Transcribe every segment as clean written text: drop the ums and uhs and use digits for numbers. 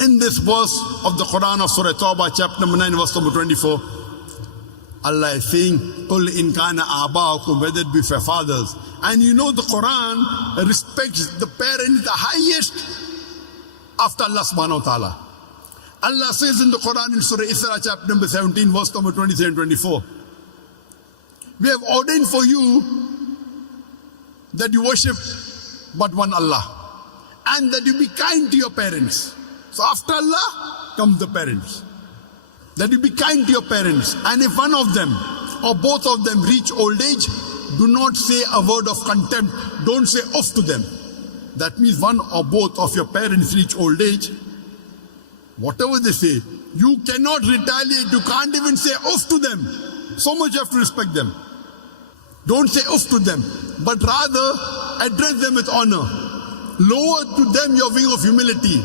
In this verse of the Quran of Surah Tawbah, chapter number 9, verse number 24, Allah is saying, "Qul in kana aba'akum," whether it be for fathers. And you know the Quran respects the parents the highest after Allah subhanahu wa ta'ala. Allah says in the Quran in Surah Isra, chapter number 17, verse number 23 and 24, "We have ordained for you that you worship but one Allah, and that you be kind to your parents." So after Allah comes the parents. That you be kind to your parents, and if one of them or both of them reach old age, do not say a word of contempt. Don't say off to them. That means one or both of your parents reach old age, whatever they say, you cannot retaliate. You can't even say off to them. So much you have to respect them. Don't say off to them, but rather address them with honor. Lower to them your wing of humility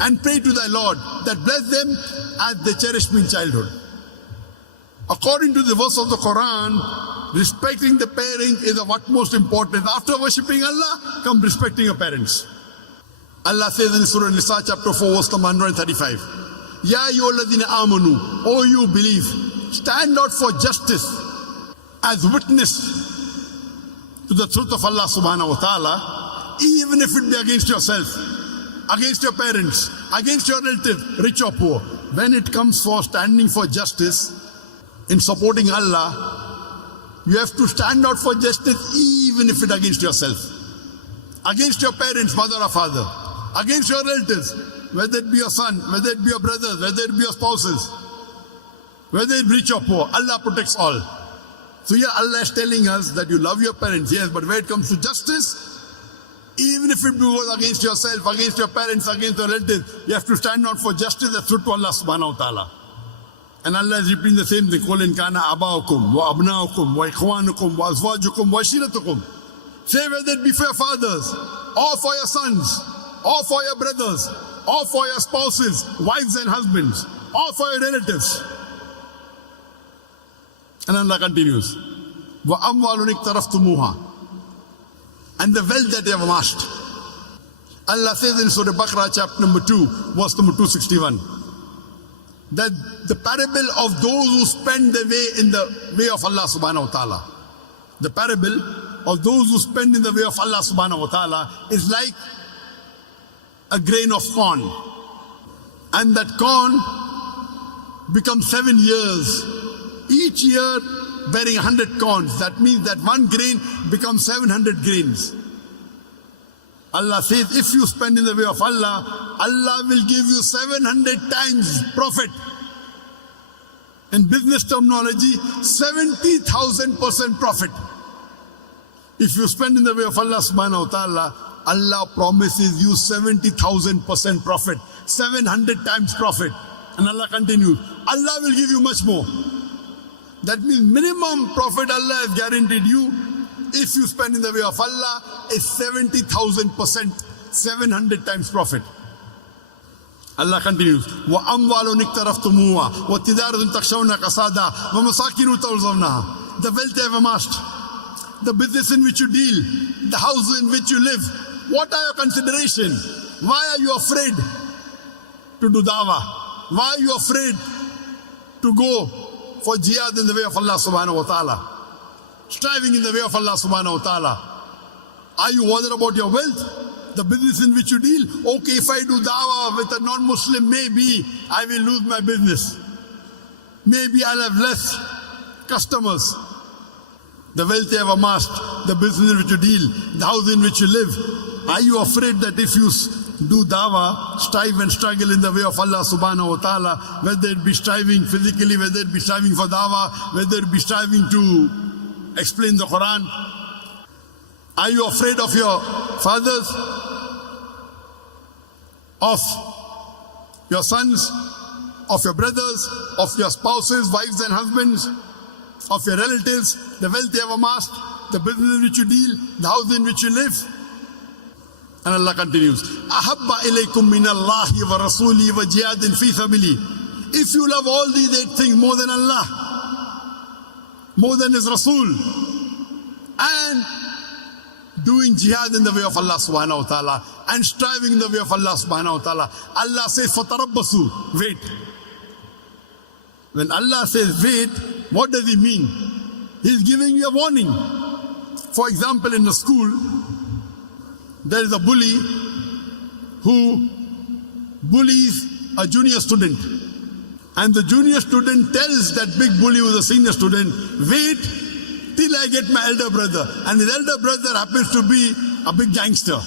and pray to thy Lord that bless them as they cherished me in childhood. According to the verse of the Quran, respecting the parents is of utmost importance. After worshipping Allah, come respecting your parents. Allah says in Surah Nisa, chapter 4, verse number 135, "Ya ayyuhalladhina amanu," O you believe, stand out for justice as witness to the truth of Allah subhanahu wa ta'ala, even if it be against yourself, against your parents, against your relatives, rich or poor. When it comes for standing for justice in supporting Allah, you have to stand out for justice even if it against yourself, against your parents, mother or father, against your relatives, whether it be your son, whether it be your brothers, whether it be your spouses, whether it be rich or poor. Allah protects all. So here Allah is telling us that you love your parents, yes, but when it comes to justice, even if it goes against yourself, against your parents, against your relatives, you have to stand out for justice that's true to Allah subhanahu wa ta'ala. And Allah is repeating the same thing. "Qul in kana aba'ukum wa abna'ukum wa ikhwanukum wa azwajukum wa ashiratukum." Say whether it be for your fathers, or for your sons, or for your brothers, or for your spouses, wives and husbands, or for your relatives. And Allah continues, "Wa amwalun iktaraftumuha," and the wealth that they have amassed. Allah says in Surah Baqarah, chapter number 2, verse number 261, that the parable of those who spend their way in the way of Allah subhanahu wa ta'ala. The parable of those who spend in the way of Allah subhanahu wa ta'ala is like a grain of corn. And that corn becomes 7 years. Each year bearing 100 corns. That means that one grain becomes 700 grains. Allah says, if you spend in the way of Allah, Allah will give you 700 times profit. In business terminology, 70,000% profit. If you spend in the way of Allah subhanahu wa ta'ala, Allah promises you 70,000% profit, 700 times profit. And Allah continues, Allah will give you much more. That means minimum profit Allah has guaranteed you. If you spend in the way of Allah, is 70,000%, 700 times profit. Allah continues, وَأَمْوَالٌ اِقْتَرَفْتُمُوهَا وَتِجَارَةٌ تَخْشَوْنَ كَسَادَهَا وَمَسَاكِنُ تَرْضَوْنَهَا. The wealth you have amassed, the business in which you deal, the house in which you live. What are your considerations? Why are you afraid to do dawah? Why are you afraid to go for jihad in the way of Allah subhanahu wa ta'ala? Striving in the way of Allah subhanahu wa ta'ala. Are you worried about your wealth? The business in which you deal? Okay, if I do dawah with a non-Muslim, maybe I will lose my business. Maybe I'll have less customers. The wealth you have amassed, the business in which you deal, the house in which you live. Are you afraid that if you do dawah, strive and struggle in the way of Allah subhanahu wa ta'ala, whether it be striving physically, whether it be striving for dawah, whether it be striving to explain the Quran, are you afraid of your fathers, of your sons, of your brothers, of your spouses, wives and husbands, of your relatives, the wealth you have amassed, the business in which you deal, the house in which you live? And Allah continues, Ahabba ilaykum min Allahi wa rasuli wa jihadin fi sabili. If you love all these 8 things more than Allah, more than His Rasul, and doing jihad in the way of Allah subhanahu wa ta'ala and striving in the way of Allah subhanahu wa ta'ala. Allah says, fatarabbasu, wait. When Allah says wait, what does he mean? He's giving you a warning. For example, in the school, there is a bully who bullies a junior student. And the junior student tells that big bully who is a senior student, wait till I get my elder brother. And his elder brother happens to be a big gangster.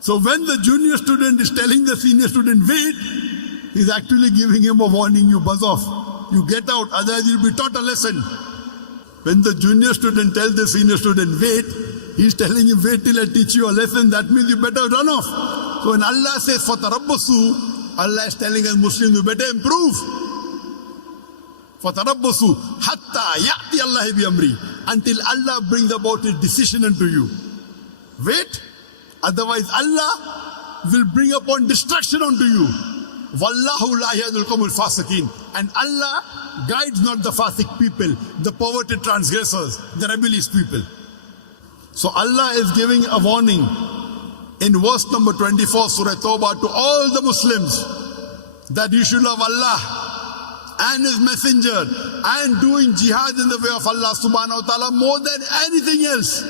So when the junior student is telling the senior student, wait, he's actually giving him a warning, you buzz off. You get out, otherwise you'll be taught a lesson. When the junior student tells the senior student, wait, he's telling him, wait till I teach you a lesson. That means you better run off. So when Allah says, fatarabbasu, Allah is telling us Muslims, you better improve. fatarabbasu hatta ya'ti Allah bi amri, until Allah brings about his decision unto you. Wait, otherwise Allah will bring upon destruction unto you. Wallahu la yahdil qawmul fasiqin, and Allah guides not the fasik people, the perverted transgressors, the rebellious people. So Allah is giving a warning in verse number 24, Surah Tawbah, to all the Muslims that you should love Allah and His Messenger and doing jihad in the way of Allah subhanahu wa ta'ala more than anything else.